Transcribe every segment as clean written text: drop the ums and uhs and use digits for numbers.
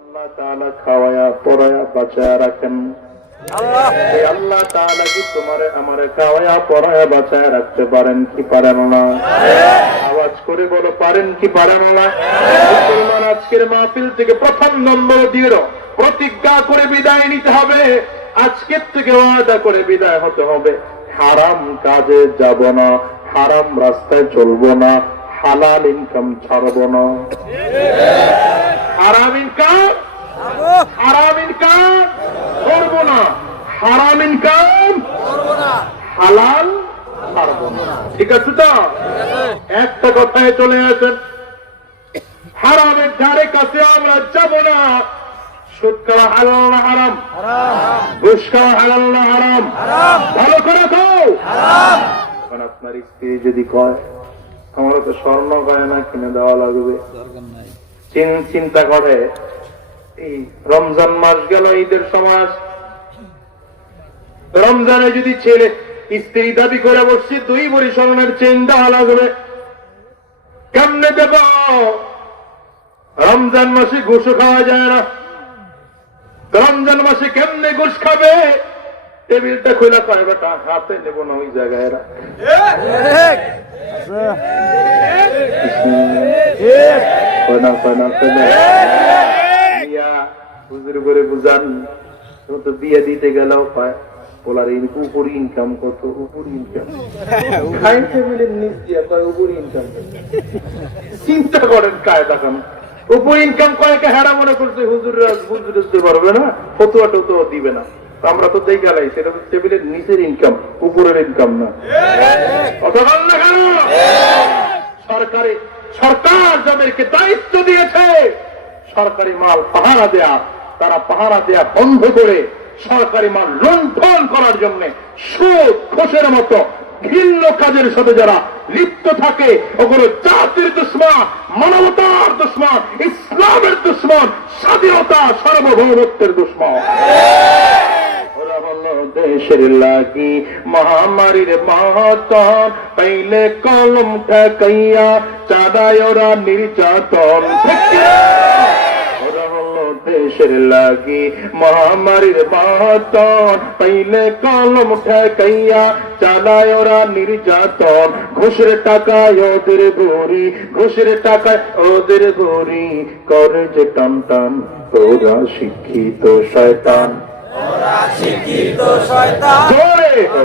আল্লাহ তাআলা খাওয়ায়া পড়ায়া বাঁচায়া রাখেন। আল্লাহ তাআলা কি তোমারে আমারে খাওয়ায়া পড়ায়া বাঁচায়া রাখতে পারেন কি পারেন না? আওয়াজ করে বলো, পারেন কি পারেন না? মুসলমান আজকের মাহফিল থেকে প্রথম নম্বর দিয়ে প্রতিজ্ঞা করে বিদায় নিতে হবে। আজকের থেকে ওয়াদা করে বিদায় হতে হবে, হারাম কাজে যাব না, হারাম রাস্তায় চলবো না, হালাল ইনকাম ছাড়বো না। হারাম ইনকাম করবো না, হারাম ইনকাম হালাল ছাড়বো না। ঠিক আছে তো? একটা কথায় চলে আসেন, হারামের ধারে কাছে আমরা যাব না। সুদ খাওয়া হালাল না হারাম? ঘুষ খাওয়া হালাল না হারাম? ভালো করে খাও। এখন আপনার স্ত্রী যদি কয় আমার তো স্বর্ণ গয়না কিনে দেওয়া লাগবে, চিন্তা করে এই রমজান মাস গেল, ঈদের সময়, রমজানে যদি ছেলে স্ত্রী দাবি করে বসছে 2 ভরি স্বর্ণের চেন দেওয়া লাগবে, কেমনে দেব? রমজান মাসে ঘুষ খাওয়া যায় না, রমজান মাসে কেমনে ঘুষ খাবে? টেবিলটা খোলা করে বেটা হাতে নেব না, ওই জায়গায় হুজুর করে বুঝান। তো বিয়ে দিতে গেলেও পায় বলার উপর ইনকাম কত, উপর ইনকাম খাই টেবিলের নিচ দিয়ে উপর ইনকাম। চিন্তা করেন কায়দা কাম উপর ইনকাম কয়েকে হেরা মনে করছে হুজুররা বুঝতে পারবে না, ফতুয়াটা তো দিবে না। আমরা তো দেখে গেলাই সেটা তো টেবিলের নিচের ইনকাম, উপরের ইনকাম না। কথা বল না কেন? সরকার যাদেরকে দায়িত্ব দিয়েছে সরকারি মাল পাহারা দেয়া, তারা পাহারা দেয়া বন্ধ করে সরকারি মাল লুণ্ঠন করার জন্য সুদ ঘোষের মতো ঘৃণ্য কাজের সাথে যারা লিপ্ত থাকে, ওগুলো জাতির দুশ্মন, মানবতার দুশ্মন, ইসলামের দুশ্মন, স্বাধীনতা সার্বভৌমত্বের দুশ্মন। ওরা হলো দেশের লাগি মহামারীর মাতন, পাইলে কলম ঠেকাইয়া চাঁদায় ওরা নির্যাতন। দেশের লাগি মহামারীর মাতন, পাইলে কলম ঠেকাইয়া চালায় ওরা নির্যাতন। ঘুষের টাকায় ওদের গরি, ঘুষের টাকায় ওদের গরি, করে যে টান টান। ওরা শিক্ষিত শয়তান, ওরা শিক্ষিত শয়তান,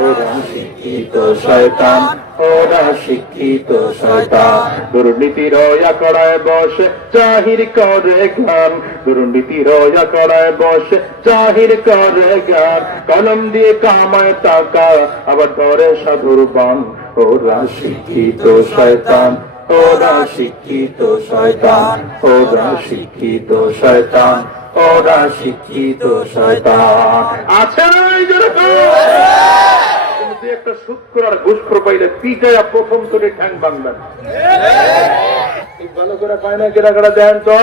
ওরা শিক্ষিত শয়তান, ওরা শিক্ষিত শয়তান। দুর্নীতির আখড়ায় বসে জাহির করে গান, দুর্নীতির আখড়ায় বসে জাহির করে গান। কলম দিয়ে কামায় টাকা আবার ধরে সাধুর বান। ওরা শিক্ষিত শয়তান, ওরা শিক্ষিত শয়তান, ওরা শিক্ষিত শয়তান, ওরা শিক্ষিত শয়তান। আছে না একটা সুৎখোর আর ঘুষখোর পাইলে পিটাইয়া প্রথম করে ঠ্যাং বাংলান। ভালো করে পায় না, কেনাকাটা দেন তো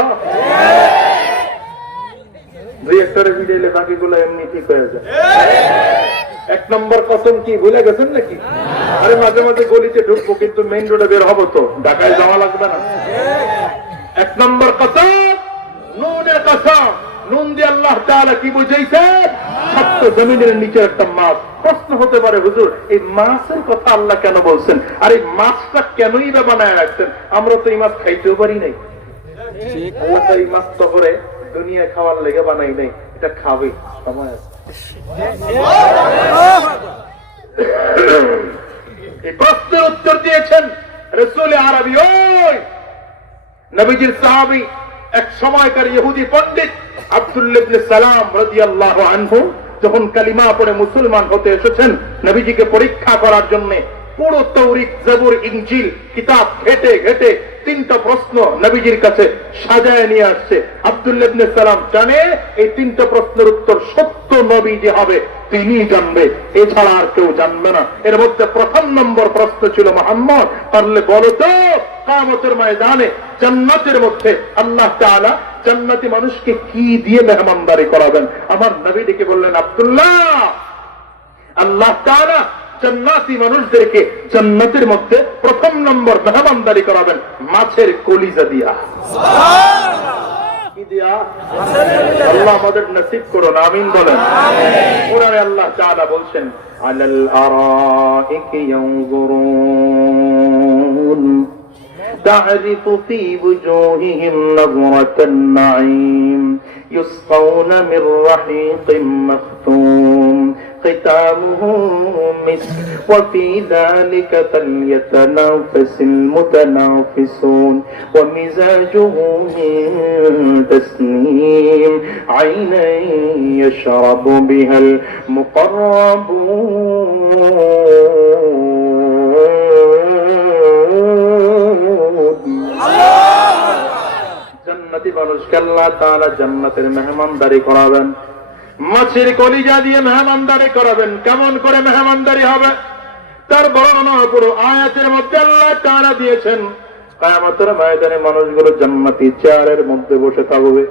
2 একটারে পিটাইলে বাকিগুলো এমনি ঠিক হয়ে যায়। 1 নম্বর কসম কি ভুলে গেছেন নাকি? আরে মাঝে মাঝে গলিতে ঢুকবো কিন্তু মেইন রোডে বের হবো তো, ঢাকায় যাওয়া লাগবে না। 1 নম্বর কসম নুনের কসম। নুন দিয়ে আল্লাহ তাআলা কি বুঝাইছে? সত্য জমিনের নিচে একটা মাছ। প্রশ্ন হতে পারে হুজুর এই মাছের কথা আল্লাহ কেন বলছেন, আর এই মাছটা কেনই বা বানায় রাখছেন? আমরা তো এই মাছ খাইতেও পারি নাই। আল্লাহ তো এই মাছ তো করে দুনিয়া খাওয়ার লেগে বানাই নাই, এটা খাবে সময় আছে। এই প্রশ্নের উত্তর দিয়েছেন রাসূল আরবী, ওই নবীজির সাহাবী, এক সময়কার ইহুদি পণ্ডিত আব্দুল্লাহ ইবনে সালাম রাদিয়াল্লাহু আনহু যখন কালিমা পড়ে মুসলমান হতে এসেছেন নবীজিকে পরীক্ষা করার জন্য পুরো তাওরীত, জবুর, ইনজিল কিতাব ঘেটে ঘেটে 3টা প্রশ্ন নবীজির কাছে সাজায় নিয়ে আসছে। আব্দুল্লাহ ইবনে সালাম জানে এই 3টা প্রশ্নের উত্তর সত্য নবী যে হবে তিনি জানবে, এছাড়া আর কেউ জানবে না। এর মধ্যে প্রথম নম্বর প্রশ্ন ছিল, মুহাম্মদ পারলে বলো তো কিয়ামতের ময়দানে জান্নাতের মধ্যে আল্লাহ তাআলা জান্নাতি মানুষকে কি দিয়ে মেহমানদারি করাবেন? আমার নবী ডেকে বললেন, আব্দুল্লাহ, আল্লাহ তাআলা জান্নাতি মানুষদেরকে জান্নাতের মধ্যে প্রথম নম্বর মেহমানদারি করাবেন মাছের কলিজা দিয়া। সুবহানাল্লাহ। কি দিয়া? আল্লাহ আমাদের নসিব করুন, আমিন বলেন। কোরআনে আল্লাহ তাআলা বলছেন আলাল আরাইকি ইয়ানজুরুন تعرف في وجوههم نظرة النعيم يسقون من رحيق مختوم ختامه مسك وفي ذلك فليتنافس المتنافسون ومزاجه من تسنيم عينا يشرب بها المقربون জান্নাতি মানুষকে আল্লাহ তাআলা জান্নাতের মেহমানদারি করাবেন, মাছের কলিজা দিয়ে মেহমানদারি করাবেন। কেমন করে মেহমানদারি হবে তার বর্ণনা পুরো আয়াতের মধ্যে আল্লাহ তাআলা দিয়েছেন। কিয়ামতের ময়দানে মানুষগুলো জান্নাতি চেয়ারের মধ্যে বসে থাকবে।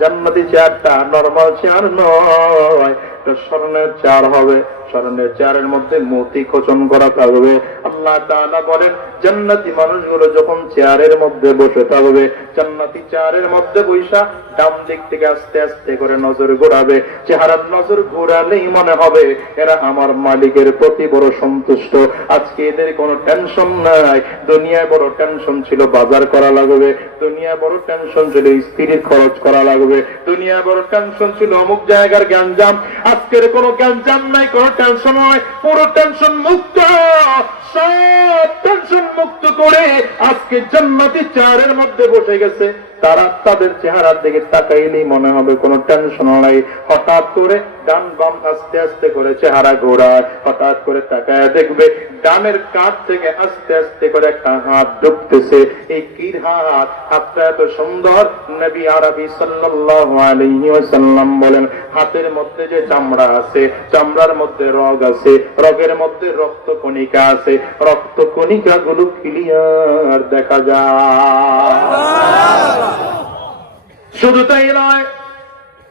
জান্নাতি চেয়ারটা নরমাল চেয়ার নয়, এটা স্বর্ণের চেয়ার হবে। স্বর্ণের চেয়ারের মধ্যে মতি খোচন করা থাকবে। আল্লাহ তাআলা বলেন জান্নাতি মানুষগুলো যখন চেয়ারের মধ্যে বসে থাকবে, জান্নাতি চেয়ারের মধ্যে বৈশা ডান দিক থেকে আস্তে আস্তে করে নজর ঘোরাবে। চেহারার নজর ঘোরালেই মনে হবে এরা আমার মালিকের প্রতি বড় সন্তুষ্ট। আজকে এদের কোনো টেনশন নাই। দুনিয়ায় বড় টেনশন ছিল বাজার করা লাগবে, দুনিয়ায় বড় টেনশন ছিল স্ত্রীর খরচ করা লাগবে, দুনিয়ায় বড় টেনশন ছিল অমুক জায়গার গ্যাঞ্জাম। আজকের কোনো গ্যাঞ্জাম নাই, কোনো টেনশন নয়, পুরো টেনশন মুক্ত। সব টেনশন মুক্ত করে আজকে জান্নাতি চেয়ারের মধ্যে বসে গেছে। তারা তাদের চেহারার দিকে তাকাইলেই মনে হবে কোনো টেনশন নাই। হঠাৎ করে ডান বাম আস্তে আস্তে করে চেহারা ঘোরায়, হঠাৎ করে তাকায় দেখবে ডানের কাঁধ থেকে আস্তে আস্তে করে একটা হাত ঢুকতেছে। এই কির হাত, হাতটা এত সুন্দর। নবী আরবি সাল্লাল্লাহু আলাইহি ওয়াসাল্লাম বলেন হাতের মধ্যে যে চামড়া আছে, চামড়ার মধ্যে রগ আছে, রগের মধ্যে রক্ত কণিকা আছে, রক্ত কণিকা গুলো ক্লিয়ার দেখা যায়। শুধু তাই নয়,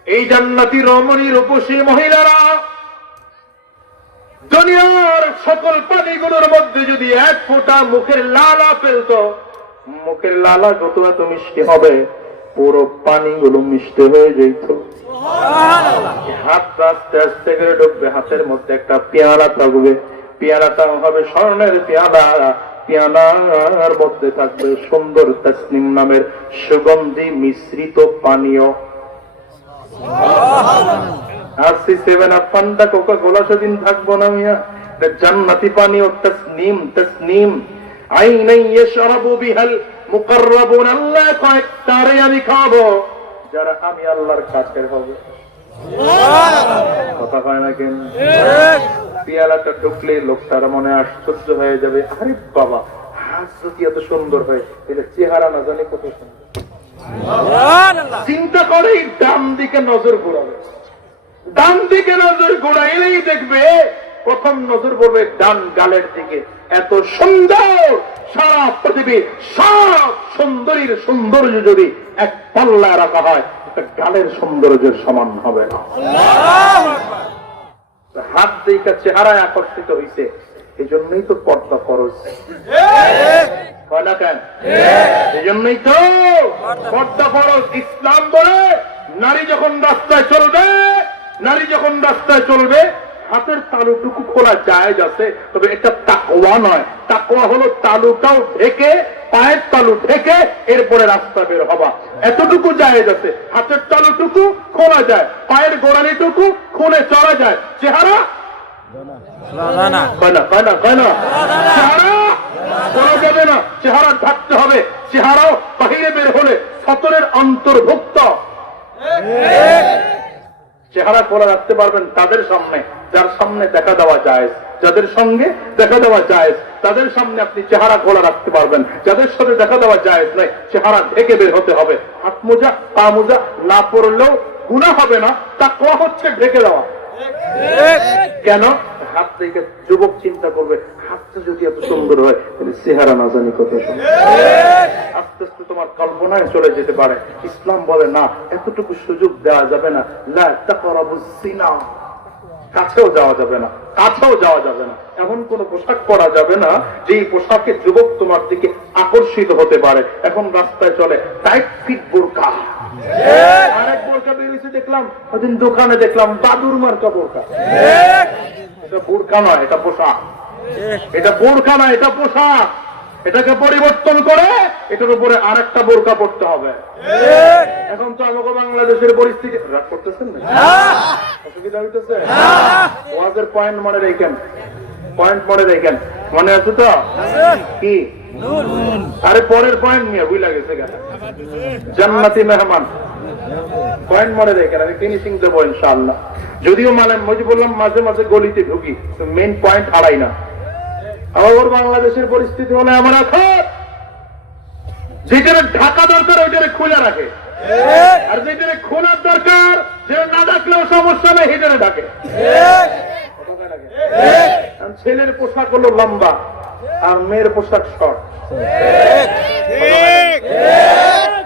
এই জান্নাতি রমণী রূপসী মহিলারা দুনিয়ার সকল পানিগুলোর মধ্যে যদি এক ফোঁটা মুখের লালা ফেলতো, মুখের লালা কত এত মিষ্টি হবে, পুরো পানিগুলো মিষ্টি হয়ে যেত। হাত আস্তে আস্তে করে ঢুকবে, হাতের মধ্যে একটা পেয়ালা থাকবে, পেয়ালাটা হবে স্বর্ণের পেয়ালা। পেয়ালার মধ্যে থাকবে সুন্দর তাসনিম নামের সুগন্ধি মিশ্রিত পানীয়। আসছি 7 ফান্টা কোকা কোলা সেদিন থাকবো না মিয়া, জান্নাতি পানীয় তাসনিম। তাসনিম আইনাই ইয়াশরাবু বিহাল মুকাররাবুন। আল্লাহ কয় তারে আমি খাবো যারা আমি আল্লাহর কাছের হবে। কথা হয় না কেন? পেয়ালাটা ঢুকলে লোকটার মনে আশ্চর্য হয়ে যাবে, আরে বাবা হাত যদি এত সুন্দর হয় তাহলে চেহারা না জানি কত সুন্দর। চিন্তা করে ডান দিকে নজর ঘোরাবে, ডান দিকে নজর ঘোরাইলেই দেখবে প্রথম নজর পড়বে ডান গালের দিকে। এত সুন্দর, সারা পৃথিবীর সব সুন্দরীর সৌন্দর্য যদি এক পাল্লায় রাখা হয় গালের সৌন্দর্যের সমান হবে না। হাত দিকে চেহারায় আকর্ষিত হইছে, এই জন্যই তো পর্দা ফরজ। কেন? এই জন্যই তো পর্দা ফরজ। ইসলাম বলে নারী যখন রাস্তায় চলবে, নারী যখন রাস্তায় চলবে হাতের তালুটুকু খোলা জায়েজ আছে, তবে এটা তাকওয়া নয়। তাকওয়া হলো তালুটাও ঢেকে, পায়ের তালু ঢেকে এরপরে রাস্তা বের হবা, এতটুকু জায়েজ আছে। হাতের তালুটুকু খোলা যায়, পায়ের গোড়ালিটুকু খুলে চলা যায়। চেহারা চেহারা ঢাকতে হবে। চেহারাও বাহিরে বের হলে সতরের অন্তর্ভুক্ত। চেহারা খোলা রাখতে পারবেন তাদের সামনে যার সামনে দেখা দেওয়া যায়, যাদের সঙ্গে দেখা দেওয়া যায় তাদের সামনে আপনি চেহারা খোলা রাখতে পারবেন। যাদের সাথে দেখা দেওয়া যায় নাই, চেহারা ঢেকে বের হতে হবে। হাত মোজা পা মোজা না পড়লেও গুনাহ হবে না, তাকওয়া হচ্ছে ঢেকে দেওয়া। কেন? হাত থেকে যুবক চিন্তা করবে হাতটা যদি এত সুন্দর হয় তাহলে চেহারা না জানি কত সুন্দর। আস্তে আস্তে তোমার কল্পনায় চলে যেতে পারে। ইসলাম বলে না, এতটুকু সুযোগ দেওয়া যাবে না। লা তাকরাবুস সিনা, কাছেও যাওয়া যাবে না, কাছেও যাওয়া যাবে না। এমন কোন পোশাক পরা যাবে না যে পোশাকে যুবক তোমার দিকে আকর্ষিত হতে পারে। এখন রাস্তায় চলে টাইট ফিট বোরকা, আরেক বোরকা বেরিয়েছে দেখলাম ওদিন দোকানে দেখলাম বাদুর মার্কা বোরকা। এটা বোরকা নয়, এটা পোশাক। এটা বোরকা নয়, এটা পোশাক। এটাকে পরিবর্তন করে এটার উপরে আরেকটা বোরকা পড়তে হবে। এখন তো আমাকে বাংলাদেশের পরিস্থিতি রাগ করতেছেন না, অসুবিধা হইতেছে। ওয়াজের পয়েন্ট মনে রেখেন, পয়েন্ট মনে রেখেন, মনে আছে তো কি? আরে পরের পয়েন্ট নিয়ে বুঝলা গেছে জান্নাতি মেহমান। পয়েন্ট মনে রেখেন, আমি ফিনিশিং দেবো ইনশাআল্লাহ। যদিও মানে বললাম মাঝে মাঝে গলিতে ঢুকি, মেইন পয়েন্ট হারাই না। আবার বাংলাদেশের পরিস্থিতি হলে আমরা যেটা ঢাকা দরকার ওইটারে খুলে রাখে, আর যেটা খোলার দরকার যেটা না ডাকলেও সমস্যা নেই সেটারে ডাকে। ছেলের পোশাক হলো লম্বা আর মেয়ের পোশাক শর্ট।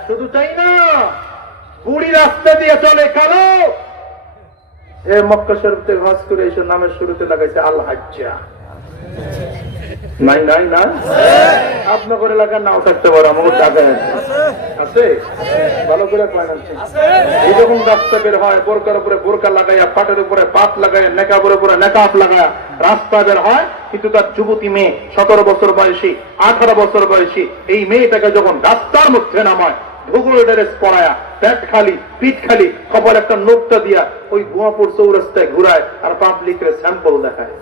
শুধু তাই না, বুড়ি রাস্তা দিয়ে চলে কালো। মক্কা শরীফে ভাস করে এসে নামের শুরুতে লাগাইছে আল হাজ্জা। নাই নাই না, আপনার এলাকার নাও থাকতে পারো, আমার টাকা আছে ভালো করে এই যখন রাস্তা বের হয় বোরকার উপরে বোরকা লাগাইয়া, পাটের উপরে পাট লাগাইয়া, নেকাবের উপরে নেকাব লাগাইয়া রাস্তা বের হয়। কিন্তু তার যুবতী মেয়ে 17 বছর বয়সী, 18 বছর বয়সী এই মেয়েটাকে যখন রাস্তার মধ্যে নামায়, ভূগোল ড্রেস পড়ায়া, পেট খালি পিঠ খালি, কপাল একটা নোকটা দিয়া ওই ভুয়াপুর চৌরাস্তায় ঘুরায় আর পাবলিকের স্যাম্পল দেখায়।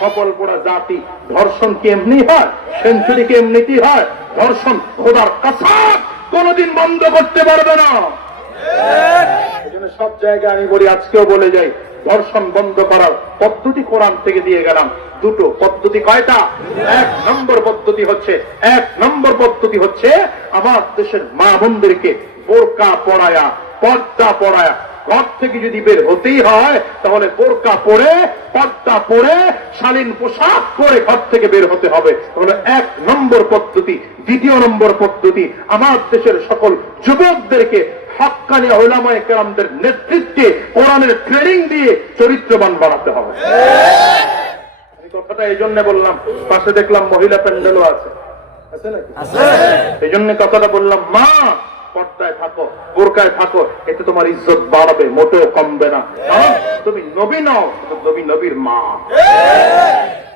কপাল পোড়া জাতি। ধর্ষণ কি এমনি হয়? সেঞ্চুরি কি এমনিতেই হয়? ধর্ষণ খোদার কসম কোনদিন বন্ধ করতে পারবে না। এজন্য সব জায়গায় আমি বলি, আজকেও বলে যাই, ধর্ষণ বন্ধ করার পদ্ধতি কোরআন থেকে দিয়ে গেলাম। দুটো পদ্ধতি। কয়টা? এক নম্বর পদ্ধতি হচ্ছে আমার দেশের মা বোনদেরকে বোরকা পড়ায়া, পর্দা পড়ায়া। ঘর থেকে যদি বের হতেই হয় তাহলে বোরকা পরে, পর্দা পরে, শালীন পোশাক পরে ঘর থেকে বের হতে হবে। তাহলে 1 নম্বর পদ্ধতি। 2 নম্বর পদ্ধতি, আমার দেশের সকল যুবকদেরকে হক্কানি উলামায়ে কেরামদের নেতৃত্বে কোরআনের ট্রেনিং দিয়ে চরিত্রবান বানাতে হবে। কথাটা এই জন্য বললাম, পাশে দেখলাম মহিলা প্যান্ডেলও আছে নাকি? এই জন্য কথাটা বললাম, মা পর্দায় থাকো, বোরকায় থাকো, এতে তোমার ইজ্জত বাড়বে, মোটেও কমবে না। কারণ তুমি নবী নও, নবী নবীর মা।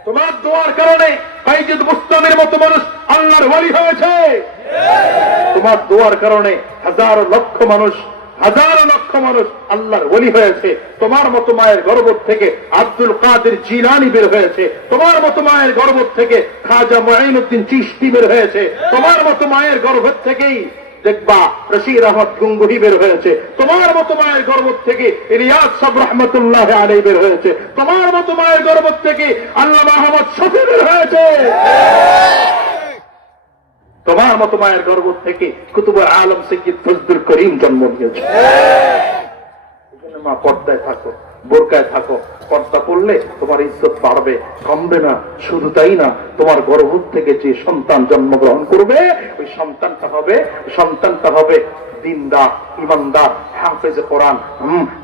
তোমার দোয়ার কারণে বাইজিদ বুস্তামির মতো মানুষ আল্লাহর ওয়ালি হয়েছে। তোমার দোয়ার কারণে হাজার লক্ষ মানুষ আল্লাহর ওলি হয়েছে। তোমার মতো মায়ের গর্ভ থেকে আব্দুল কাদের জিলানী বের হয়েছে। তোমার মতো মায়ের গর্ভ থেকে খাজা মুঈনুদ্দিন চিশতি বের হয়েছে। তোমার মতো মায়ের গর্ভ থেকেই দেখবা রশিদ আহমদ গঙ্গুহি বের হয়েছে। তোমার মতো মায়ের গর্ভ থেকে ইলিয়াস সাহেব রহমতুল্লাহ আলাইহি বের হয়েছে। তোমার মতো মায়ের গর্ভ থেকে আল্লামা আহমদ শফি বের হয়েছে। তোমার মতো মায়ের গর্ভ থেকে কুতুবুল আলম সৈয়দ ফজলুল করিম জন্ম নিয়েছে। মা পর্দায় থাকো, বোরকায় থাকো। পর্দা করলে তোমার ইজ্জত বাড়বে, কমবে না। শুধু তাই না, তোমার গর্ভ থেকে যে সন্তান জন্মগ্রহণ করবে ওই সন্তানটা হবে দিনদার, ইমানদার, হাফেজ কোরআন।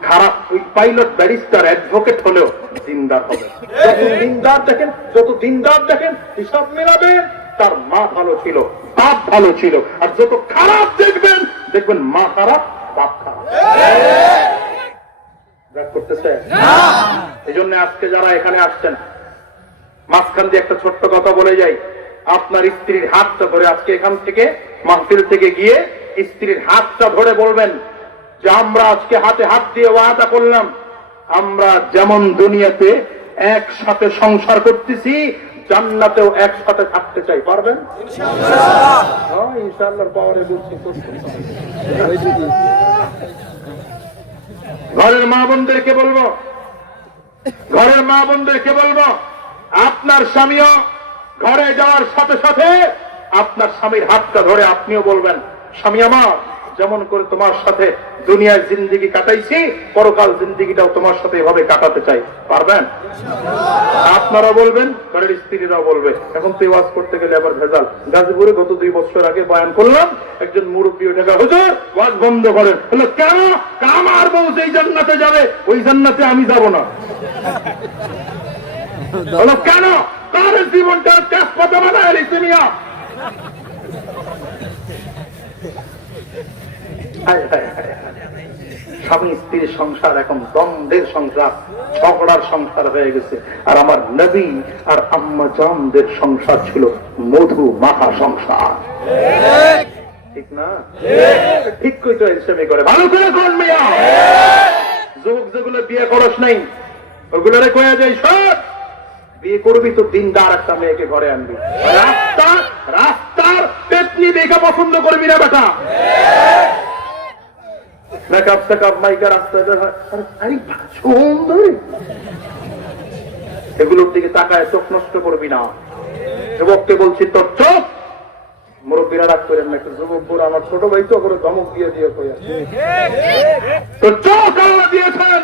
খারাপ ওই পাইলট, ব্যারিস্টার, অ্যাডভোকেট হলেও দিনদার হবে। যত দিনদার দেখেন হিসাব মেলাবেন তার মা ভালো ছিল, বাপ ভালো ছিল। আর যত খারাপ দেখবেন মা খারাপ, বাপ খারাপ। করতেছে এই জন্য আজকে যারা এখানে আসছেন, মাঝখান দিয়ে একটা ছোট্ট কথা বলে যাই। আপনার স্ত্রীর হাতটা ধরে আজকে এখান থেকে মাহফিল থেকে গিয়ে স্ত্রীর হাতটা ধরে বলবেন যে আমরা আজকে হাতে হাত দিয়ে ওয়াদা করলাম, আমরা যেমন দুনিয়াতে একসাথে সংসার করতেছি জান্নাতেও একসাথে থাকতে চাই। পারবেন? ইনশাআল্লাহ। ইনশাআল্লাহর পাওয়ারে বলছি। ঘরের মা বোনদেরকে বলবো, আপনার স্বামীও ঘরে যাওয়ার সাথে সাথে আপনার স্বামীর হাতটা ধরে আপনিও বলবেন, স্বামী আমার যেমন করে তোমার সাথে দুনিয়ায় জিন্দেগি কাটাইছি, পরকাল জিন্দেগিটাও তোমার সাথে এভাবে কাটাতে চাই। পারবেন? আপনারা বলবেন, ঘরের স্ত্রীরাও বলবে। এখন তো ওয়াজ করতে গেলে আবার ভেজাল। গাজীপুরে গত 2 বছর আগে বয়ান করলাম, একজন মুরব্বী ওঠে গেল, হুজুর ওয়াজ বন্ধ করেন। বললো কেন? আমার বউ যেই জান্নাতে যাবে ওই জান্নাতে আমি যাব না। বলো কেন? তার জীবনটা তেজপাতা বানায় লিখে নিয়া। স্বামী স্ত্রীর সংসার এখন দ্বন্দ্বের সংসার, ঝগড়ার সংসার হয়ে গেছে। আর আমার নবী আর আম্মা জানদের সংসার ছিল মধু মাখা সংসার। ঠিক না? ঠিক কইতো হিসেবে করে ভালো করে কোন মেয়া যুবক যেগুলো বিয়ে করস নাই ওগুলোরে কয়া যায় সব বিয়ে করবি তো দিনদার একটা মেয়েকে ঘরে আনবি। রাস্তার পেতনি দেখা পছন্দ করবি না বেটা। এগুলোর দিকে তাকায় চোখ নষ্ট করবি না। যুবককে বলছি তোর চোখ, মুরব্বীরা রাগ করেন না, একটু যুবক বড় আমার ছোট ভাই তো করে ধমক দিয়ে তোর চোখ আল্লাহ দিয়েছেন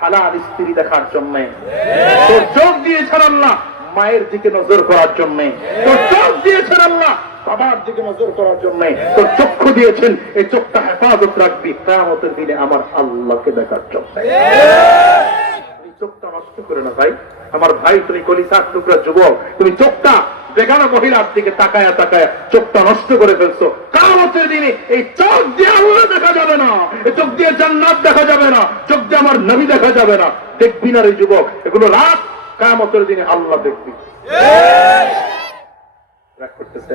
হালাল স্ত্রী দেখার জন্য, তোর চোখ দিয়েছেন আল্লাহ মায়ের দিকে নজর করার জন্য, তোর চোখ দিয়েছেন আল্লাহ বাবার দিকে নজর করার জন্য, তোর চক্ষু দিয়েছেন এই চোখটা হেফাজত রাখবি কিয়ামতের দিনে আমার আল্লাহকে দেখার জন্য। চোখটা নষ্ট করে না ভাই, আমার ভাই তুমি কলিজার টুকরা যুবক, তুমি চোখটা বেগানা মহিলার দিকে তাকায়া তাকায়া চোখটা নষ্ট করে ফেলছো। কিয়ামতের দিনে এই চোখ দিয়ে আল্লাহ দেখা যাবে না, এই চোখ দিয়ে জান্নাত দেখা যাবে না, চোখ দিয়ে আমার নবী দেখা যাবে না। দেখবি না রে যুবক, এগুলো রাত, কিয়ামতের দিনে আল্লাহ দেখবি। রাগ করতেছে?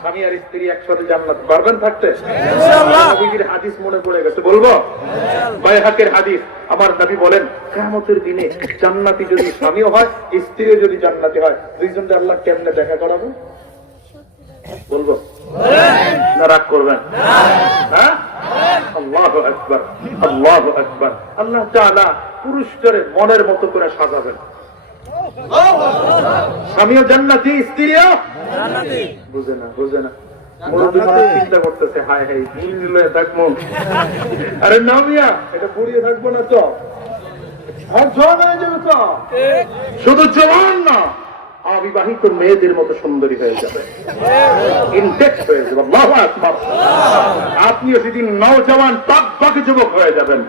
স্বামী আর স্ত্রী একসাথে জান্নাত পারবেন থাকতে? নবীর হাদিস মনে পড়ে গেছে, বলবো? বাইহাকের হাদিস, আমার নবী বলেন কিয়ামতের দিনে জান্নাতি যদি স্বামীও হয় স্ত্রীও যদি জান্নাতি হয়, দুইজনকে আল্লাহ কেমনে দেখা করাবো? বলবো না রাগ করবেন? হ্যাঁ, আল্লাহু আকবার, আল্লাহু আকবার। আল্লাহ তাআলা পুরুষকে মনের মতো করে সাজাবেন। স্বামীও জান্নাতি স্ত্রীও জান্নাতি। বুঝে না, বুঝে না। চিন্তা করতেছে হায় হায় বুঝলে থাকবো। আরে না মিয়া, এটা পুড়িয়ে থাকবো না তো, জোয়ান হয়ে যাবে তো। শুধু জোয়ান না, অবিবাহিত মেয়েদের মতো সুন্দরী হয়ে যাবে, ইনটেক্ট হয়ে যাবে। আল্লাহু আকবার। আপনিও সেদিন নওজওয়ান তাকবাকে যুবক হয়ে যাবেন।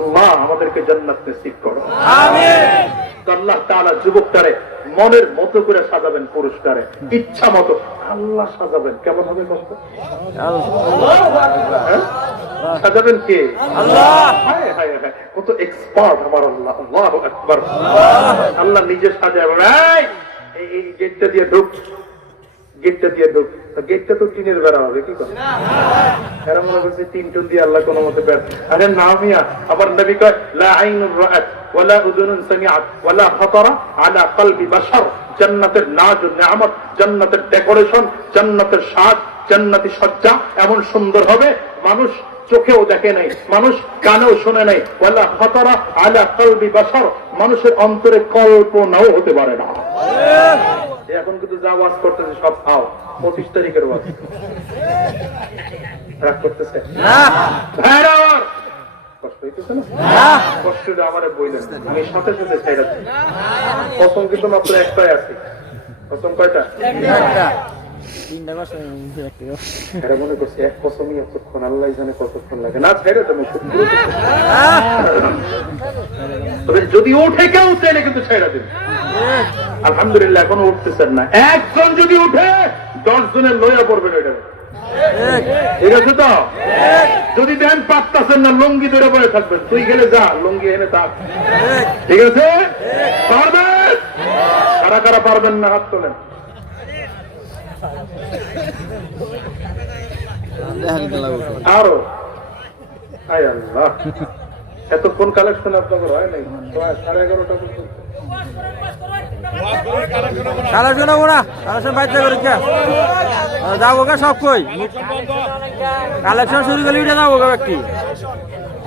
আল্লাহ আমাদেরকে জান্নাত নসিব করো, আমিন। আল্লাহ তাআলা যুবকটারে মনের মতো করে সাজাবেন, পুরুষটারে ইচ্ছা মতো আল্লাহ সাজাবেন। কেমন হবে কষ্ট? সাজাবেন কে? আল্লাহ। হায় হায় হায়, কত এক্সপার্ট আমার আল্লাহ। আল্লাহু আকবার। আল্লাহ নিজে সাজাবেন। এই গেটটা দিয়ে ঢুক, গেটটা দিয়ে ঢুক। গেটটা তো টিনের বেড়া হবে, কি করে? এরা মনে করছে টিন টুন দিয়ে আল্লাহ কোনো মতে বেড়া। আরে না মিয়া, আবার নবী কয় লা আইনুর রাআত ওয়ালা উযুনুন সামিআত ওয়ালা খাতারা আলা কলবি বাশার। জান্নাতের নাজ ও নিয়ামত, জান্নাতের ডেকোরেশন, জান্নাতের সাজ, জান্নাতি সজ্জা এমন সুন্দর হবে মানুষ চোখেও দেখে নাই, মানুষ কানেও শুনে নাই। ওয়ালা খাতারা আলা কলবি বাশার, মানুষের অন্তরে কল্পনাও হতে পারে না। এখন কিন্তু যা ওয়াজ করতেছে সব খাও, 25 তারিখের ওয়াজ। রাগ করতেছে না? কষ্ট হইতেছে না? কষ্ট হলে আমারে বললেন, আমি সাথে সাথে ছাইরা দিই। কসম কিন্তু মাত্র একটাই আছে। কসম কয়টা? এরা মনে করছে এক কসমই এতক্ষণ, আল্লাহ জানে কতক্ষণ লাগে। না ছাইরা তুমি তবে যদি উঠে কেউ চাইলে কিন্তু ছাইরা দিন। আলহামদুলিল্লাহ এখনো উঠতেছেন না। একজন যদি উঠে 10 জনের লইয়া পড়বেন ওইটা, ঠিক আছে তো? যদি দেন পারতেছেন না, লুঙ্গি ধরে পড়ে থাকবেন। তুই গেলে যা, লুঙ্গি এনে থাক, ঠিক আছে? পারবেন? কারা কারা পারবেন না হাত তোলেন। আরো আয় আল্লাহ, এতক্ষণ কালেকশন আপনাদের হয় নাই? 11:30 পর্যন্ত কালেকশন হবো না, কালেকশন বাইতে করে যাবো গা সব কই কালেকশন শুরু করলে উঠে যাবো গা ব্যক্তি,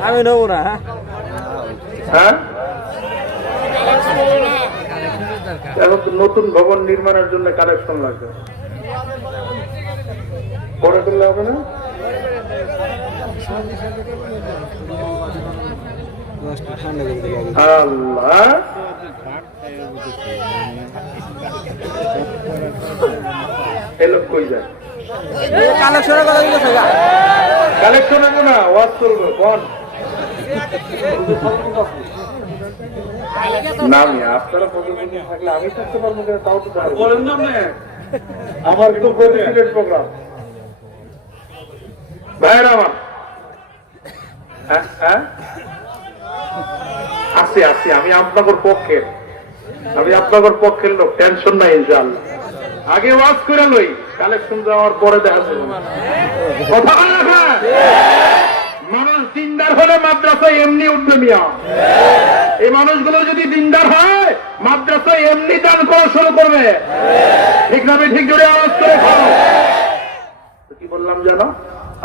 আমি নেবো না। হ্যাঁ, এখন নতুন ভবন নির্মাণের জন্য কালেকশন লাগবে। পরে করলে হবে না? আল্লাহ এলো কই যায় কালেকশন হবে না, ওয়াজ চলবে বল না মিয়া, আপনারা প্রতিদিন থাকলে আমি থাকতে পারবো কিনা তাও তো বলেন না। আমার তো প্রতিদিনের প্রোগ্রাম ভাইয়ের আমার আছি আছি, আমি আপনাদের পক্ষের লোক, টেনশন নাই ইনশাআল্লাহ। আগে ওয়াজ করে লই, কালেকশন যাওয়ার পরে দেখা যাবে। কথা না, মানুষ দিনদার হলে মাদ্রাসায় এমনি উঠবে মিয়া। এই মানুষগুলো যদি দিনদার হয় মাদ্রাসায় এমনি দান করা শুরু করবে। ঠিক না? ঠিক জোরে আওয়াজ করে খাও। কি বললাম জানো?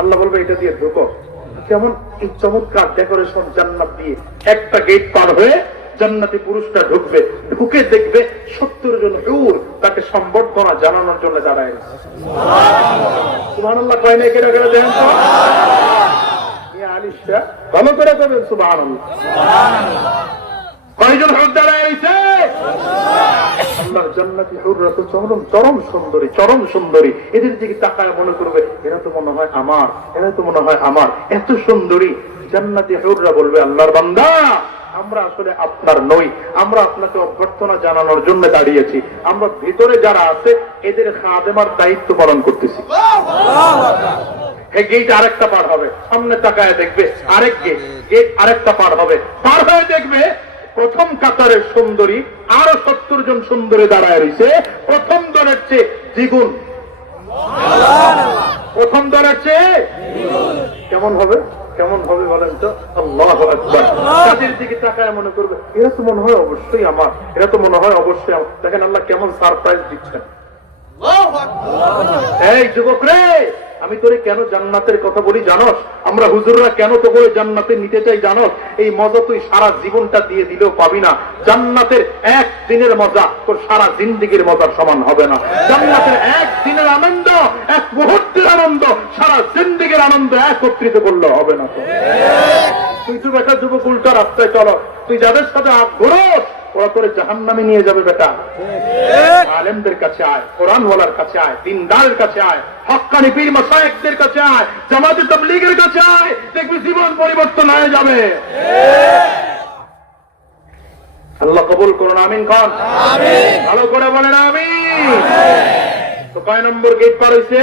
আল্লাহ বলবে এটা দিয়ে ঢুকো। কেমন চমৎকার ডেকোরেশন জান্নাত দিয়ে, একটা গেট পার হয়ে জান্নাতি পুরুষটা ঢুকবে, ঢুকে দেখবে 70 জন হুর তাকে সম্বর্ধনা জানানোর জন্য দাঁড়ায়। সুবহানাল্লাহ কয় না? কেন কেন দেখেন তো ভালো করে করবেন সুবহানাল্লাহ। কয়জন হুর দাঁড়ায় রয়েছে? আল্লাহর জান্নাতি হুররা তো চরম সুন্দরী, চরম সুন্দরী। এদের দিকে তাকায় মনে করবে এরা তো মনে হয় আমার, এরা তো মনে হয় আমার, এত সুন্দরী। জান্নাতি হুররা বলবে আল্লাহর বান্দা, আমরা আসলে আপনার নই, আমরা আপনাকে অভ্যর্থনা জানানোর জন্য দাঁড়িয়েছি। আমরা ভিতরে যারা আছে এদের খাদেমার দায়িত্ব পালন করতেছি। গেট আরেকটা পার হবে, সামনে তাকায় দেখবে আরেক গেট আরেকটা পার হবে, পার হয়ে দেখবে প্রথম কাতারের সুন্দরী আরো 70 জন সুন্দরী দাঁড়ায় রয়েছে, প্রথম দলের চেয়ে দ্বিগুণ। প্রথম দলের চেয়ে কেমন হবে? কেমন হবে বলেন তো? আল্লাহু আকবার। তাদের দিকে তাকায় মনে করবে এরা তো মনে হয় অবশ্যই আমার, এরা তো মনে হয় অবশ্যই আমার। দেখেন আল্লাহ কেমন সারপ্রাইজ দিচ্ছেন। এই যুবক রে, আমি তোরে কেন জান্নাতের কথা বলি জানোস? আমরা হুজুররা কেন তোকে জান্নাতে নিতে চাই জানোস? এই মজা তুই সারা জীবনটা দিয়ে দিলেও পাবি না। জান্নাতের এক দিনের মজা তোর সারা জিন্দেগির মজার সমান হবে না। জান্নাতের এক দিনের আনন্দ, এক মুহূর্তের আনন্দ সারা জিন্দেগির আনন্দ একত্রিত করলে হবে না। তুই তো বেটা যুবক উল্টা রাস্তায় চলো, তুই যাদের সাথে ঘোরস ওরা তোরে জাহান্নামে নিয়ে যাবে। বেটা আলেমদের কাছে আয়, কোরআনওয়ালার কাছে আয়, দিনদারের কাছে আয়, হক্কানি পীর মাশায়েখদের কাছে আয়, জামাতে তাবলীগের কাছে আয়, দেখবি জীবন পরিবর্তন হয়ে যাবে। আল্লাহ কবুল করুন, আমিন খান। ভালো করে বলেন আমিন। তো কয় নম্বর গেট পার হয়েছে?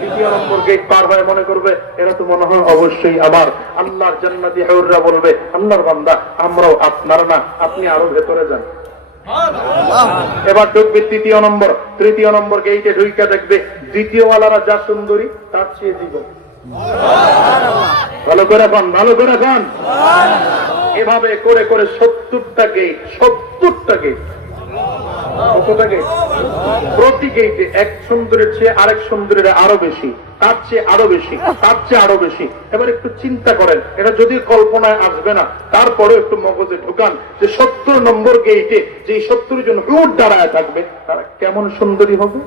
দ্বিতীয় নম্বর গেট পার হয়ে মনে করবে এরা তো মনে হয় অবশ্যই আমার। আল্লাহর জান্নাতি হুররা বলবে আল্লাহর বান্দা আমরাও আপনার না, আপনি আরো ভেতরে যান। এবার ঢুকবে তৃতীয় নম্বর। তৃতীয় নম্বর গেটে ঢুকে দেখবে দ্বিতীয় ওয়ালারা যা সুন্দরী তার চেয়ে দিব। ভালো করে খান, ভালো করে খান। এভাবে করে করে 70টা গেট, 70টা গেট। প্রতি গেটে এক সুন্দরের চেয়ে আরেক সুন্দরের আরো বেশি, তার চেয়ে আরো বেশি, তার চেয়ে আরো বেশি। এবার একটু চিন্তা করেন, এটা যদি কল্পনায় আসবে না, তারপরে একটু মগজে ঢুকান যে 70 নম্বর গেটে যে 70 জন উট দাঁড়ায় থাকবে তারা কেমন সুন্দরী হবে।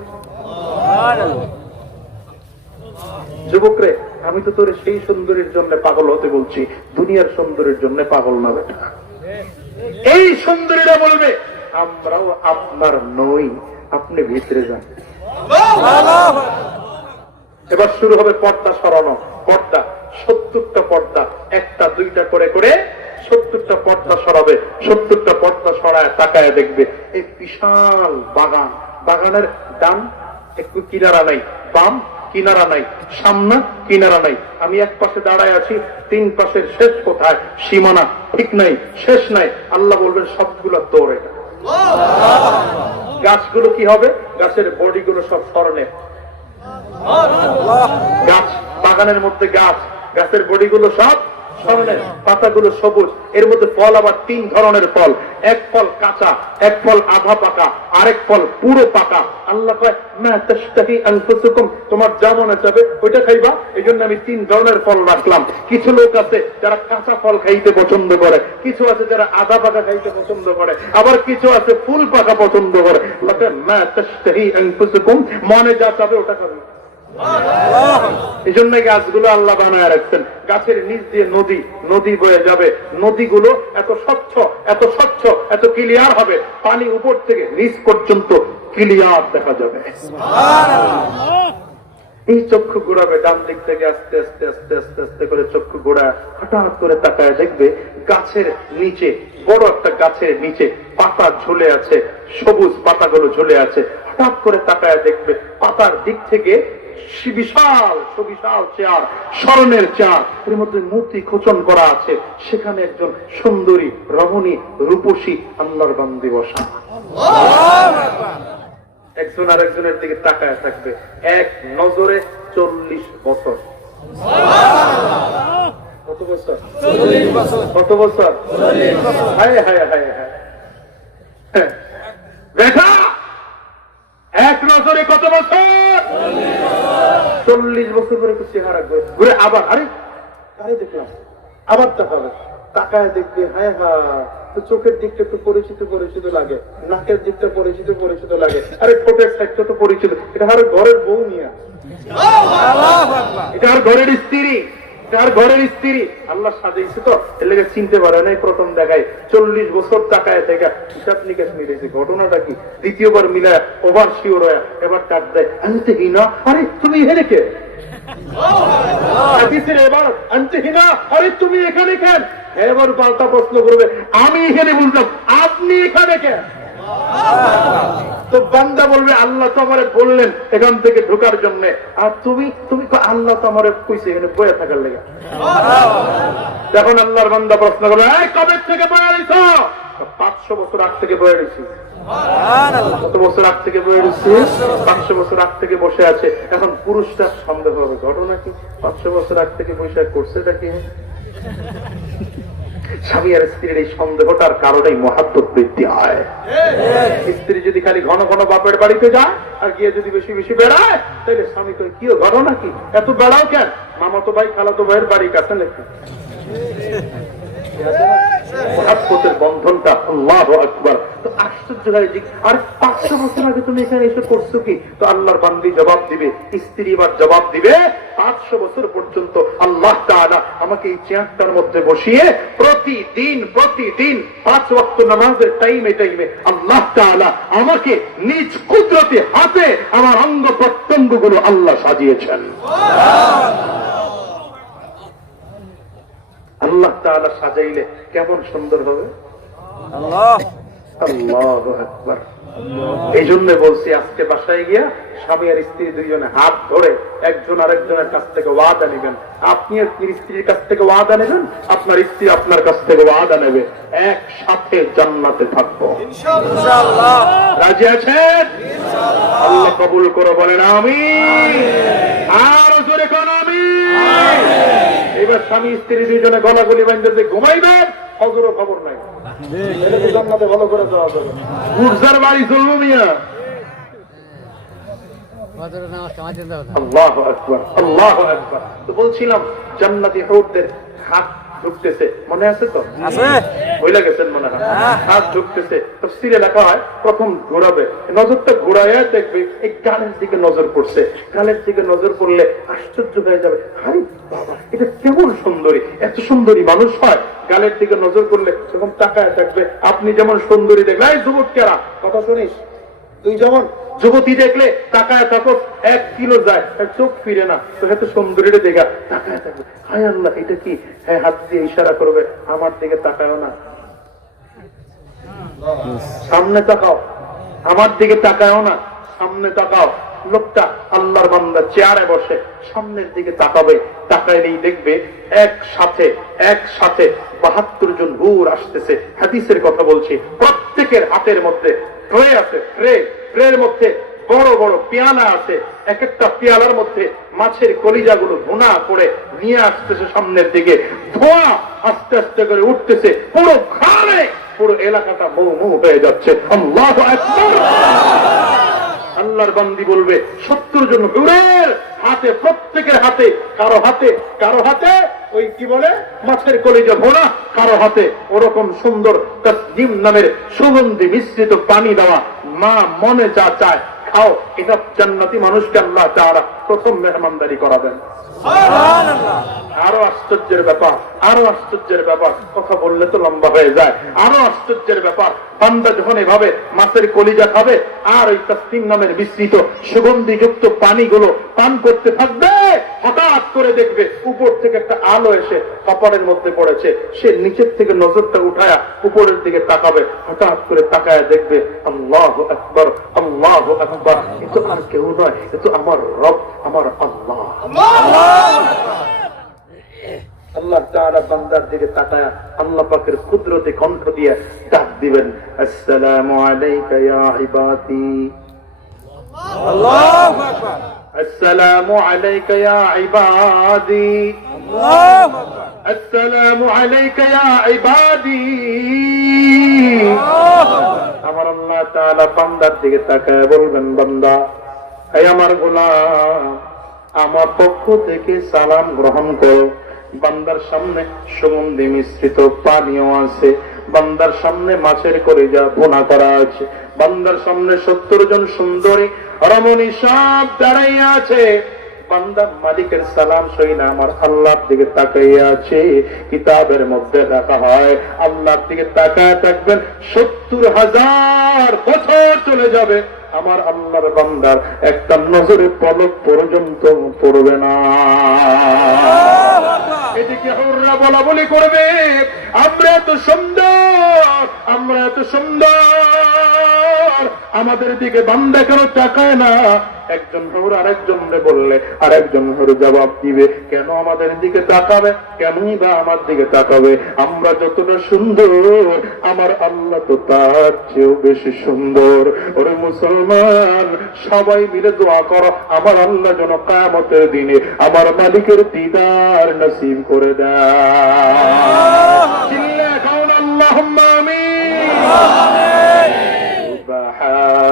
যুবকরে, আমি তো তোর সেই সুন্দরীর জন্য পাগল হতে বলছি, দুনিয়ার সুন্দরীর জন্য পাগল না বেটা। এই সুন্দরীরা বলবে আমরাও আপনার নই, আপনি ভিতরে যান। এবার শুরু হবে পর্দা সরানো। পর্দা 70টা পর্দা, একটা দুইটা করে করে 70টা পর্দা সরাবে। 70টা পর্দা সরায় তাকায় দেখবে এই বিশাল বাগান, বাগানের ডান একটু কিনারা নাই, বাম কিনারা নাই, সামনে কিনারা নাই। আমি এক পাশে দাঁড়ায় আছি, 3 পাশের শেষ কোথায়? সীমানা ঠিক নাই, শেষ নাই। আল্লাহ বলবেন সবগুলো তোর। এটা গাছগুলো কি হবে? গাছের বডি গুলো সব স্মরণের গাছ, বাগানের মধ্যে গাছ, গাছের বডি গুলো সব স্বর্ণের, পাতাগুলো সবুজ। এর মধ্যে ফল আবার 3 ধরনের ফল, এক ফল কাঁচা, এক ফল আধা পাকা, আরেক ফল পুরো পাকা। আল্লাহ কয় মা তাশতাহি আনফুসুকুম, তোমার যা মনে চাবে ওইটা খাইবা। এই জন্য আমি 3 ধরনের ফল রাখলাম। কিছু লোক আছে যারা কাঁচা ফল খাইতে পছন্দ করে, কিছু আছে যারা আধা পাকা খাইতে পছন্দ করে, আবার কিছু আছে ফুল পাকা পছন্দ করে। আল্লাহ কয় মা তাশতাহি আনফুসুকুম, মনে যা চাবে ওটা খাবে। এই জন্য গাছগুলো আল্লাহ বানায় রাখছেন, গাছের নিচ দিয়ে নদী, নদী বয়ে যাবে। নদীগুলো এত স্বচ্ছ, এত স্বচ্ছ, এত ক্লিয়ার হবে, পানি উপর থেকে নিচ পর্যন্ত ক্লিয়ার দেখা যাবে। এই চক্ষু ঘোরাবে ডান দিক থেকে, আস্তে আস্তে আস্তে আস্তে আস্তে করে চক্ষু ঘোরা, হঠাৎ করে তাকায় দেখবে গাছের নিচে, বড় একটা গাছের নিচে পাতা ঝুলে আছে, সবুজ পাতাগুলো ঝুলে আছে। হঠাৎ করে তাকায় দেখবে পাতার দিক থেকে বিশাল সুবিশাল চেয়ার, স্বর্ণের চেয়ার, এর মধ্যে মূর্তি খোচন করা আছে। সেখানে একজন সুন্দরী রমণী রূপসী আল্লাহর বান্দি বসা। একজন আরেকজনের দিকে তাকায় থাকবে, এক নজরে 40 বছর। কত বছর? 40 বছর। কত বছর? 40 বছর। হায় হায় হায় হায়, দেখা এক নজরে কত বছর? 40 বছর পরে চেহারা ঘুরে আবার আরে আরে দেখলাম, আবার তাকাবে, তাকায় দেখবে হায় হায়, তো চোখের দিকটা একটু পরিচিত পরিচিত লাগে, নাকের দিকটা পরিচিত পরিচিত লাগে, আরে ঠোঁটের সাইডটা তো পরিচিত, এটা আর ঘরের বউ নিয়ে, এটা আর ঘরের স্ত্রী, যার ঘরের স্ত্রী আল্লাহ সাজাইছে তো এর লেগে চিনতে পারে নাই প্রথম দেখায়। 40 বছর তাকায় থেকে হিসাব নিকাশ মিলেছে, ঘটনাটা কি? দ্বিতীয়বার মিলায় ওভার শিওর হয়ে এবার কাট দেয়, আনতে হিনা, আরে তুমি এখানে কে? এবার আনতে হিনা, আরে তুমি এখানে কেন? এবার পাল্টা প্রশ্ন করবে, আমি এখানে বুঝলাম, আপনি এখানে কেন? তো বান্দা বলবে আল্লাহ তো আমারে বললেন এখান থেকে ঢোকার জন্য, আর তুমি তুমি আল্লাহ তো আমারে কইছে এখানে বয়ে থাকার লেগে। যখন আল্লাহর বান্দা প্রশ্ন করবে, কবে থেকে বয়ে রইছ? 500 বছর আগ থেকে বয়ে রইছি। কত বছর আগ থেকে বয়ে রইছি? 500 বছর আগ থেকে বসে আছে। এখন পুরুষটা সন্দেহ হবে, ঘটনা কি? 500 বছর আগ থেকে বসে করছেটা কি? স্বামী আর স্ত্রীর এই সন্দেহটার কারণেই মহাব্বত বৃদ্ধি হয়। স্ত্রী যদি খালি ঘন ঘন বাপের বাড়িতে যায় আর গিয়ে যদি বেশি বেশি বেড়ায়, তাহলে স্বামী তো কি ঘটনা কি, এত বেড়াও কেন? মামাতো ভাই খালাতো ভাইয়ের বাড়ির কাছে লেখা মহাব্বতের বন্ধনটা। আল্লাহু আকবার। তো আশ্চর্য হয় যে আর 500 বছর আগে তুমি এখানে এসে করছো কি? তো আল্লাহর বান্দি জবাব দিবে, স্ত্রী এবার জবাব দিবে, 500 বছর পর্যন্ত আল্লাহ তাআলা আমাকে এই চেয়ারটার মধ্যে বসিয়ে প্রতিদিন প্রতিদিন 5 ওয়াক্ত নামাজের টাইমে টাইমে আল্লাহ তাআলা আমাকে নিজ কুদরতি হাতে আমার অঙ্গ প্রত্যঙ্গগুলো আল্লাহ সাজিয়েছেন। আল্লাহ তাআলা সাজাইলে কেমন সুন্দর হবে। আল্লাহু আকবার। এই জন্য বলছি আজকে বাসায় গিয়া স্বামী আর স্ত্রী দুইজনে হাত ধরে একজন আরেকজনের কাছ থেকে ওয়াদা নেবেন। আপনি স্ত্রীর কাছ থেকে ওয়াদা নেবেন, আপনার স্ত্রী আপনার কাছ থেকে ওয়াদা নেবে, একসাথে জান্নাতে থাকবো ইনশাআল্লাহ। রাজি আছেন? ইনশাআল্লাহ। আল্লাহ কবুল করে বলেন আমিন। আর জোরে কোন আমিন। এবার স্বামী স্ত্রী দুইজনে গলাগলি বাঁধে যে ঘুমাইবেন, হজরও খবর নাই, জান্নাতে ভালো করে যাওয়া যাবে। গুরজার বাড়ি চলবো মিয়া। আল্লাহু আকবার, আল্লাহু আকবার। তো বলছিলাম জান্নাতি হুরদের হাত ঢুকতেছে, মনে আছে তো? আছে, ভুলে গেছেন মনে হয়। হাত ঢুকতেছে, তাফসীরে লেখা হয় প্রথম ঘোরাবে, নজরটা ঘোরায়া দেখবে এই গালের দিকে নজর পড়ছে। গালের দিকে নজর পড়লে আশ্চর্য হয়ে যাবে, আরে বাবা এটা কেমন সুন্দরী, এত সুন্দরী মানুষ হয়? গালের দিকে নজর করলে যখন তাকায় থাকবে, আপনি যেমন সুন্দরী দেখলে, এই যুবকেরা কথা শুনিস, তুই যেমন যুবতী দেখলে তাকায় থাকো 1 কিলো যায়, চোখ ফিরে না, তো এত সুন্দরীটা দেখা তাকায় থাকবে, হায় আল্লাহ এটা কি? হ্যাঁ, হাত দিয়ে ইশারা করবে, আমার দিকে তাকায় না, সামনে তাকাও, আমার দিকে তাকায় না, সামনে তাকাও। লোকটা আল্লাহর বান্দা চেয়ারে বসে সামনের দিকে তাকাবে, তাকাইলেই দেখবে একসাথে 72 জন হুর আসতেছে। হাদিসের কথা বলছি, প্রত্যেকের হাতের মধ্যে ট্রে আছে, ট্রের মধ্যে বড় বড় পেয়ালা আছে, এক একটা পেয়ালার মধ্যে মাছের কলিজাগুলো ভুনা করে নিয়ে আসতেছে সামনের দিকে, ধোঁয়া আস্তে আস্তে করে উঠতেছে, পুরো ঘাড়ে পুরো এলাকাটা মৌ মৌ হয়ে যাচ্ছে। আল্লাহু আকবার। আল্লাহর বান্দি বলবে 70 জন হুরের হাতে, প্রত্যেকের হাতে, কারো হাতে ওই কি বলে মাছের কলিজা ভোনা, কারো হাতে ওরকম সুন্দর তাসনিম নামের সুগন্ধি মিশ্রিত পানি দেওয়া। মা মনে যা চায় খাও। এটা জান্নাতি মানুষকে আল্লাহ তাআলা প্রথম মেহমানদারি করাবেন। আরো আশ্চর্যের ব্যাপার, কথা বললে তো লম্বা হয়ে যায়। আরো আশ্চর্যের ব্যাপার, বান্দা যখন এভাবে মাছের কলিজা খাবে আর ওই তাসনিম নামের মিশ্রিত সুগন্ধিযুক্ত পানিগুলো পান করতে থাকবে, হঠাৎ করে দেখবে উপর থেকে একটা আলো এসে কপালের মধ্যে পড়েছে। সে নিচের থেকে নজরটা উঠায়া উপরের দিকে তাকাবে, হঠাৎ করে তাকায় দেখবে আল্লাহু আকবার, আল্লাহু আকবার। এ তো আর কেউ নয়, এ তো আমার রব, আমার আল্লাহ। আল্লাহ তাআলা বান্দার দিকে তাকায়া আল্লাহ পাকের কুদরতে কণ্ঠ দিয়ে ডাক দিবেন, আসসালামু আলাইকা ইয়া ইবাদি, আল্লাহু আকবার, আসসালামু আলাইকা ইয়া ইবাদি, আল্লাহু আকবার, আসসালামু আলাইকা ইয়া ইবাদি। আমার আল্লাহ তাআলা বান্দার দিকে তাকায় বলবেন, বান্দা, হে আমার গোলাম, আমার পক্ষ থেকে সালাম গ্রহণ করো। বান্দার সামনে সুগন্ধি মিশ্রিত পানীয় আছে, বান্দার সামনে মাছের কলিজা ভুনা করা আছে, বান্দার সামনে 70 জন সুন্দরী রমণী সব দাঁড়াইয়া আছে। বান্দা মালিকের সালাম সইনা আমার আল্লাহর দিকে তাকাইয়া আছে। কিতাবের মধ্যে লেখা হয় আল্লাহর দিকে তাকায় থাকবেন, 70,000 বছর চলে যাবে, আমার আল্লাহর বান্দার একটা নজরে পলক পর্যন্ত পড়বে না। এদিকে হুররা বলা বলি করবে, আমরা এত সুন্দর, আমরা এত সুন্দর, আমাদের দিকে বান্দা কেন তাকায় না? একজন হুর আরেকজনরে বললে আরেকজন হুর জবাব দিবে, কেন আমাদের দিকে তাকাবে, কেনই বা আমার দিকে তাকাবে? আমরা যতটা সুন্দর, আমার আল্লাহ তো তার চেয়েও বেশি সুন্দর। ওরে মুসলমান, সবাই মিলে দোয়া করো, আমার আল্লাহ যেন কিয়ামতের দিনে আমার মালিকের দিদার নসিব করে দেয়। চিল্লা কাউন আল্লাহুম্মা আমিন।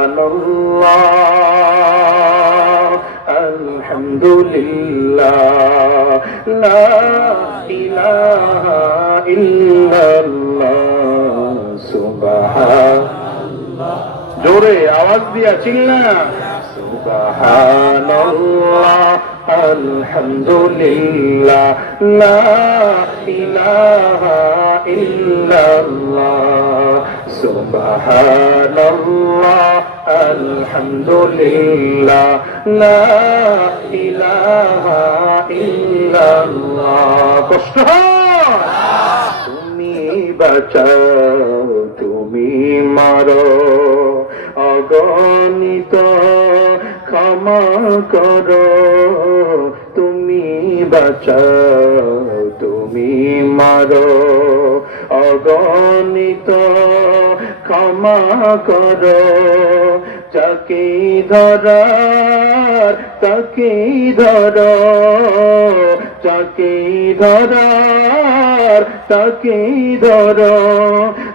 সুবহানাল্লাহ, আলহামদুলিল্লাহ, লা ইলাহা ইল্লাল্লাহ, সুবহানাল্লাহ। জোরে আওয়াজ দিয়া চিল্লা, সুবহানাল্লাহ, আলহামদুলিল্লাহ, লা ইলাহা ইল্লাল্লাহ, সুবহানাল্লাহ, আলহামদুলিল্লাহ, লা ইলাহা ইল্লাল্লাহ। কষ্ট হয়, তুমি বাঁচাও, তুমি মারো, অগণিত ক্ষমা করো, তুমি বাঁচাও, তুমি মারো, অগণিত ক্ষমা করো, যাকে ধরার তাকে ধরো, যাকে ধরার তাকে ধরো,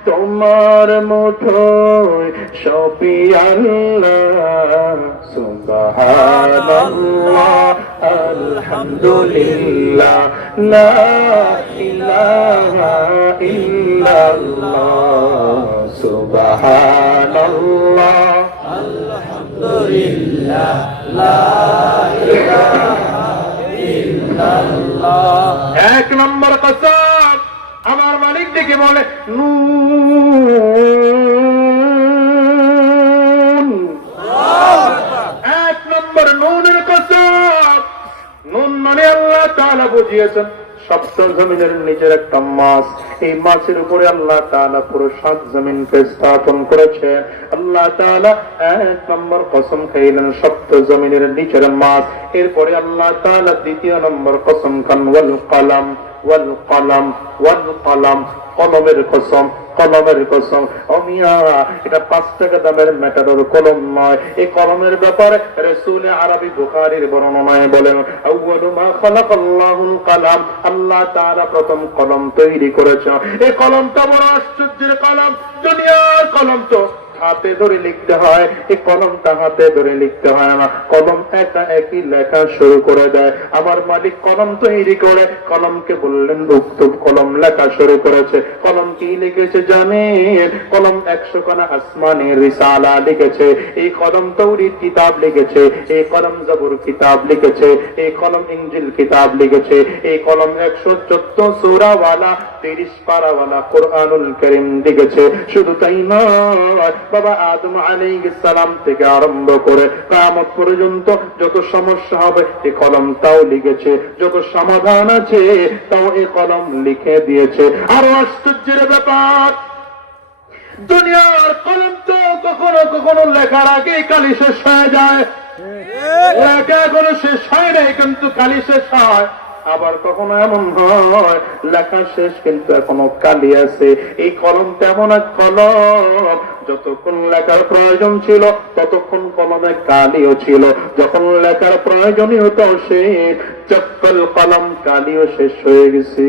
তোমার মুঠোয় সবই আল্লাহ। সুবহানাল্লাহ, আলহামদুলিল্লাহ, লা ইলাহা ইল্লাল্লাহ, সুবহানাল্লাহ, আলহামদুলিল্লাহ, লা ইলাহা ইল্লাল্লাহ। এক নম্বর কসম, আমার মালিক ডেকে বলে নুন। এক নম্বর নুনের কসম। নুন মানে আল্লাহ তাআলা বুঝিয়েছেন সপ্তম জমিনের নিচের একটা মাছ, এই মাছের উপরে আল্লাহ তাআলা পুরো 7 জমিনকে স্থাপন করেছে। আল্লাহ তাআলা এক নম্বর কসম খাইলেন সপ্তম জমিনের নিচের মাছ। এরপরে আল্লাহ তাআলা দ্বিতীয় নম্বর কসম খান ওয়াল কলম, ওয়াল কলম, ওয়াল কলম, কলমের কসম। কলমের কসম, ও মিয়া এটা 5 টাকা দামের ম্যাটাডোর কলম নয়। এই কলমের ব্যাপারে রাসূল আরবি বুখারীর বর্ণনায় বলেন, আউয়ালু মা খালাকাল্লাহুল কলম, আল্লাহ তাআলা প্রথম কলম তৈরি করেছেন। এই কলমটা বড় আশ্চর্যের কলম। দুনিয়ার কলম তো হাতে ধরে লিখতে হয়, এই কলমটা হাতে ধরে লিখতে হয় না। কলম একা একই লেখা শুরু করে দেয়। আমার মালিক কলম তৈরি করে, কলমকে বললেন উক্তব, কলম লেখা শুরু করেছে। কলম কি লিখেছে জানেন? কলম 100 খানা আসমানি রিসালা লিখেছে। এই কলম তাওরীত কিতাব লিখেছে, এই কলম জবুর কিতাব লিখেছে, এই কলম ইনজিল কিতাব লিখেছে, এই কলম 114 সূরা ওয়ালা 30 পারা ওয়ালা কুরআনুল কারীম লিখেছে। শুধু তাই নয়, বাবা আদম আলাইহিস সালাম থেকে আরম্ভ করে কিয়ামত পর্যন্ত যত সমস্যা হবে এই কলমটাও লিখেছে, যত সমাধান আছে তাও এই কলম লিখে দিয়েছে। আর আশ্চর্যের ব্যাপার, দুনিয়ার কলম তো কখনো কখনো লেখার আগে কালি শেষ হয়ে যায়, লেখা এখনো শেষ হয় নাই কিন্তু কালি শেষ হয়। আবার কখনো এমন হয় লেখা শেষ কিন্তু এখনো কালি আছে। এই কলম তেমন এক কলম, যতক্ষণ লেখার প্রয়োজন ছিল ততক্ষণ কলমে কালিও ছিল, যখন লেখার প্রয়োজনীয়তা শেষ চপ্পল কলম কালিও শেষ হয়ে গেছে।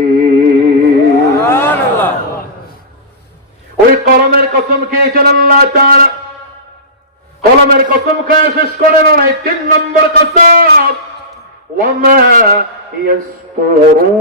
ওই কলমের কসম খেয়েছেন আল্লাহ তাআলা। কলমের কসম খেয়ে শেষ করেন না। 3 নম্বর কসম, ওয়ামা ইয়াসতুরুন,